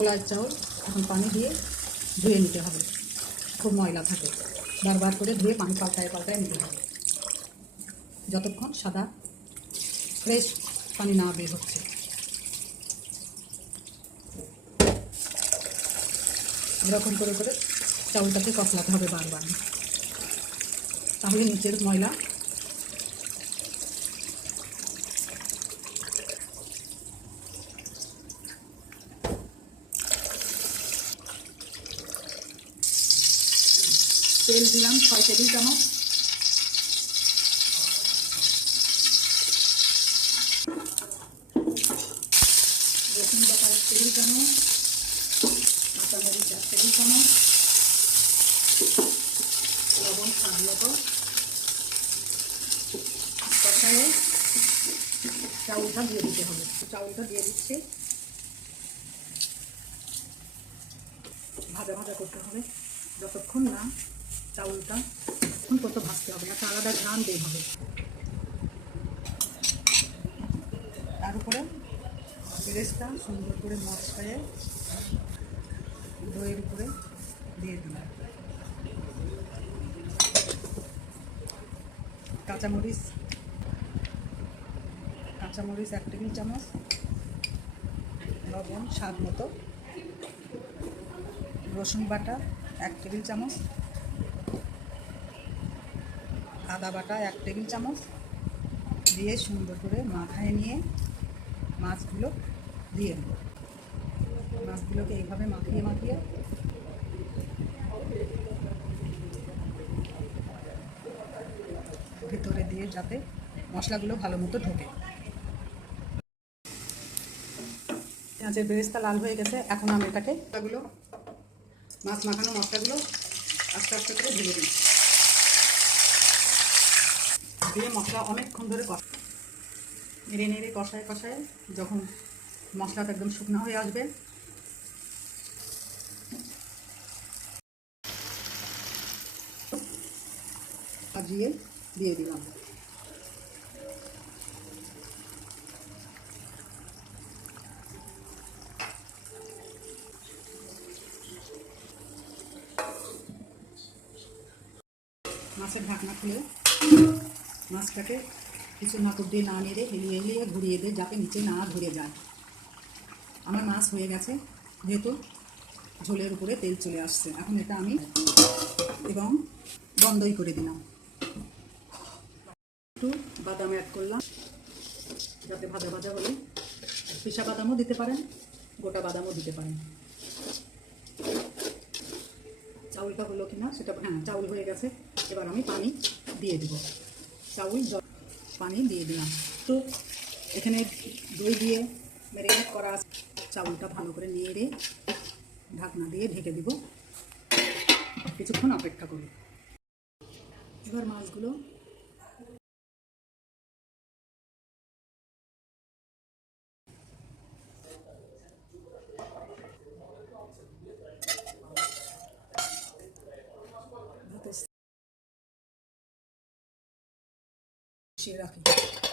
কলার চাউল, এখন পানি দিয়ে ধুয়ে নিতে হবে। খুব ময়লা থাকে। বারবার করে ধুয়ে পানি পাল্টায় পাল্টায় নিতে হবে। যতক্ষণ সাদা, ফ্রেশ পানি না বের হচ্ছে। এরকম করে করে চাউলটাকে কষলাতে হবে বারবার। তাহলে নিচের ময়লা তেল দিলাম, ছয় টেবিল চামচ। রসুন বাটা এক টেবিল চামচ কাঁচা মরিচ এক টেবিল চামচ, লবণ স্বাদ মতো। চাউলটা দিয়ে দিতে হবে। চাউলটা দিয়ে দিচ্ছি। ভাজা ভাজা করতে হবে। যতক্ষণ না চাউলটা তখন কত ভাজতে হবে? একটা আলাদা ঘ্রাণ বের হবে। তার উপরে বেরেস্তা সুন্দর করে মশলায় দইয়ের উপরে দিয়ে দিলাম। কাঁচামরিচ কাঁচামরিচ এক টেবিল চামচ, লবণ, স্বাদ মতো। রসুন বাটা এক টেবিল চামচ আদা বাটা এক টেবিল চামচ দিয়ে সুন্দর করে মাথায় নিয়ে মাছগুলো দিয়ে দেবো। মাছগুলোকে এইভাবে মাখিয়ে মাখিয়ে ভেতরে দিয়ে যাতে মশলাগুলো ভালো মতো ঢোকে। পেঁয়াজের বেরেস্তা লাল হয়ে গেছে, এখন আমি এটাকে মাছ মাখানো মশলাগুলো আস্তে আস্তে করে ঢেলে দিই দিয়ে মশলা অনেকক্ষণ ধরে কষা নেড়ে নেড়ে কষায় কষায় যখন মশলাটা একদম শুকনো হয়ে আসবে। ভাজিয়ে দিয়ে দিলাম। মাছের ঢাকনা খুলে মাছটাকে কিছু নাকুর দিয়ে না নেড়ে হেলিয়ে হেলিয়ে ঘুরিয়ে দেয় যাতে নিচে না ধরে যায়। আমার মাছ হয়ে গেছে। যেহেতু ঝোলের উপরে তেল চলে আসছে, এখন এটা আমি এবং বন্ধই করে দিলাম। একটু বাদাম অ্যাড করলাম, যাতে ভাজা ভাজা হলে পিসা বাদামও দিতে পারেন, গোটা বাদামও দিতে পারেন। চাউলটা হলো কিনা সেটা হ্যাঁ চাউল হয়ে গেছে। এবার আমি পানি দিয়ে দিব। চাউল পানি দিয়ে দিলাম। তো এখানে দই দিয়ে ম্যারিনেট করা চাউলটা ভালো করে নিয়ে রে ঢাকনা দিয়ে ঢেকে দিব। কিছুক্ষণ অপেক্ষা করি এবার মাছগুলো શીરા